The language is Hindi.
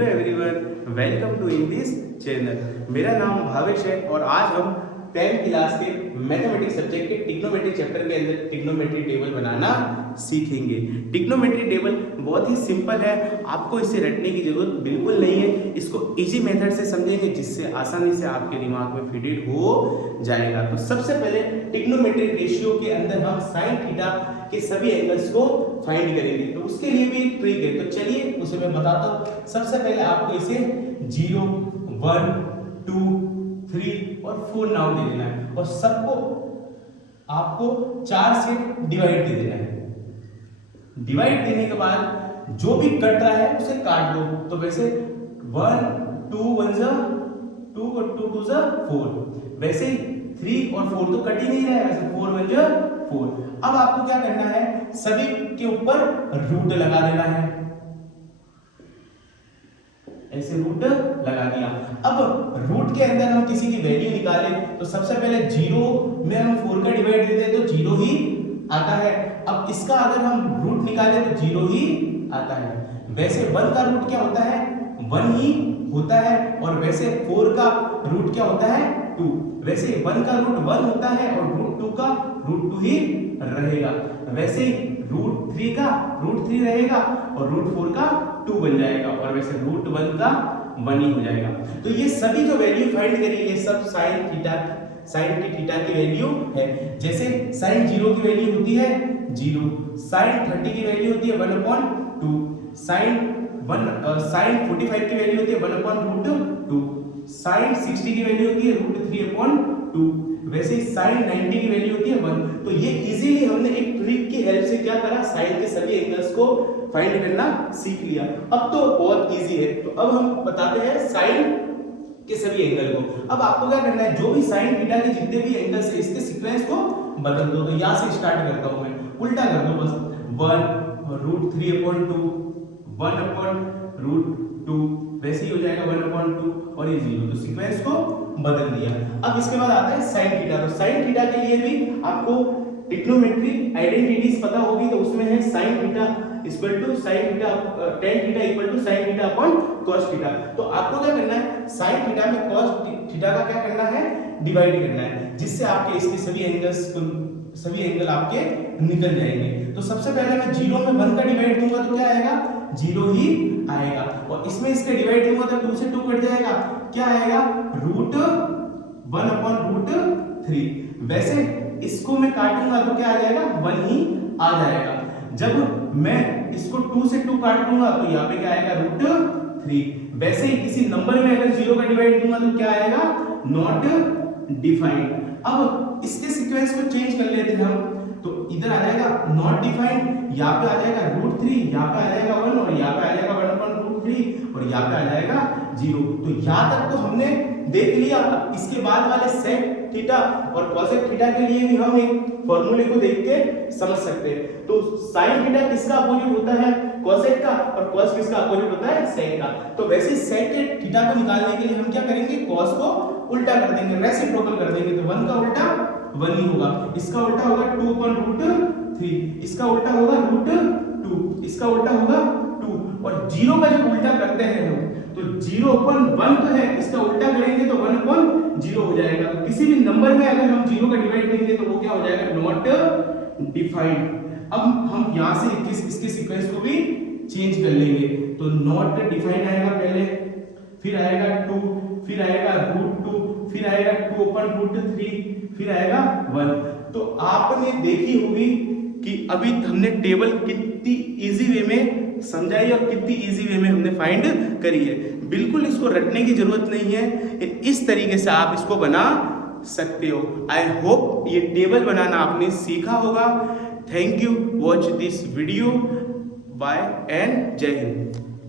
Hello everyone, welcome to in this channel. मेरा नाम भावेश है और आज हम 10th क्लास के मैथमेटिक्स सब्जेक्ट के ट्रिग्नोमेट्री चैप्टर के अंदर ट्रिग्नोमेट्री टेबल बनाना सीखेंगे। ट्रिग्नोमेट्री टेबल बहुत ही सिंपल है, आपको इसे रटने की जरूरत बिल्कुल नहीं है। इसको इजी मेथड से समझेंगे जिससे आसानी से आपके दिमाग में फिटेड हो जाएगा। तो सबसे पहले ट्रिग्नोमेट्रिक रेशियो के अंदर हम साइन थीटा के सभी एंगल्स को फाइंड करेंगे। तो उसके लिए भी एक ट्रिक है, तो चलिए उसे मैं बताता हूँ। सबसे पहले आपको इसे 0, 1, 2, 3 और 4 नाम दे देना है और सबको आपको 4 से डिवाइड दे देना है। डिवाइड देने के बाद जो भी कट रहा है उसे काट दो। तो वैसे 1, 2, 1 जा 2 और 2, 2 जा 4। वैसे 3 और 4 तो कट ही नहीं रहा है, वैसे 4, 1 जा 4। अब आपको क्या करना है, सभी के ऊपर रूट लगा देना है। ऐसे रूट लगा दिया। अब रूट के अंदर हम किसी की वैल्यू निकालें तो सबसे पहले 0 में हम 4 का डिवाइड दे दें तो 0 ही आता है। अब इसका अगर हम रूट निकालें तो 0 ही आता है। वैसे 1 का रूट क्या होता है, 1 ही होता है। और वैसे 4 का रूट क्या होता है, 2। वैसे 1 का रूट 1 होता है और रूट 2 का रूट 2 ही रहेगा। वैसे रूट 3 का रूट 3 रहेगा और रूट 4 का 2 बन जाएगा। और वैसे रूट 1 का 1 ही हो जाएगा। तो ये सभी जो वैल्यू फाइंड करी ये सब साइन की थीटा की वैल्यू है। जैसे साइन 0 की वैल्यू होती है 0, साइन 30 की वैल्यू होती है 1/2, साइन 45 की वैल्यू होती है 1/√2, साइन 60 की वैल्यू होती है √3/2। वैसे साइन 90 की वैल्यू होती है 1। तो ये इजीली हमने एक ट्रिक की हेल्प से क्या करा, साइन के सभी एंगल्स को फाइंड करना सीख लिया। अब तो बहुत इजी है। तो अब हम बताते हैं साइन के सभी एंगल को। अब आपको क्या करना है, जो भी साइन थीटा के जितने भी एंगल्स है इसके सीक्वेंस को बदल दो। तो यहां से स्टार्ट करता हूं मैं, उल्टा कर दो बस। 1√3/2, 1/√2, वैसे ही हो जाएगा 1/2 और ये 0। तो सीक्वेंस को बदल दिया। अब इसके बाद आता है साइन थीटा। तो साइन थीटा के लिए भी आपको ट्रिग्नोमेट्री आइडेंटिटीज पता होगी। तो उसमें है sine theta equal to sine theta, tan theta equal to sine theta upon cos theta. तो आपको क्या करना है, साइन थीटा में cos थीटा का क्या करना है, डिवाइड करना है, जिससे आपके इसके सभी एंगल आपके निकल जाएंगे। तो सबसे पहले मैं 0 में 1 का डिवाइड दूंगा तो क्या आएगा, 0 ही आएगा। और इसमें इसके डिवाइड दूंगा तो 2 से 2 कट जाएगा, क्या आएगा, √1/√3। वैसे इसको मैं काटूंगा तो क्या आ जाएगा, 1 ही आ जाएगा। जब मैं इसको 2 से 2 काट दूंगा तो यहाँ पे क्या आएगा, √3। वैसे ही किसी नंबर में अगर 0 का डिवाइड दूंगा तो क्या आएगा, नॉट डिफाइंड। अब इसके सीक्वेंस को चेंज कर लेते हैं हम। तो इधर आ जाएगा नॉट डिफाइंड, यहाँ पे आ जाएगा √3, यहाँ पे आ जाएगा 1 और यहाँ पे आ जाएगा 1/√3 और यहाँ पे आ जाएगा 0। तो यहाँ तक तो हमने देख लिया। इसके बाद वाले सेक थीटा और कोसेक थीटा के लिए भी हम एक फॉर्मूले को देख के समझ सकते हैं। तो साइन थीटा किसका अपोजिट होता है, कोसेक का, और cos किसका अपोजिट होता है, सेक का। तो वैसे सेक के थीटा को निकालने के लिए हम क्या करेंगे, cos को उल्टा कर देंगे, रेसिप्रोकल कर देंगे। तो 1 का उल्टा 1 ही होगा, इसका उल्टा होगा 2/√3, इसका उल्टा होगा √2, इसका उल्टा होगा 2। और 0 का जब उल्टा करते हैं हम तो 0/1 तो है, इसका उल्टा करेंगे तो 1/0 हो जाएगा। तो किसी भी नंबर में अगर हम 0 का डिवाइड देंगे तो वो क्या हो जाएगा, नॉट डिफाइंड। अब हम यहां से इसके सीक्वेंस को भी चेंज कर लेंगे। तो नॉट डिफाइंड आएगा पहले, फिर आएगा 2, फिर आएगा √2, फिर आएगा 2/√3, फिर आएगा 1। तो आपने देखी होगी कि अभी हमने टेबल कितनी इजी वे में समझाई और कितनी इजी वे में हमने फाइंड करी है। बिल्कुल इसको रटने की जरूरत नहीं है, इस तरीके से आप इसको बना सकते हो। आई होप ये टेबल बनाना आपने सीखा होगा। Thank you, watch this video, bye and जय हिंद।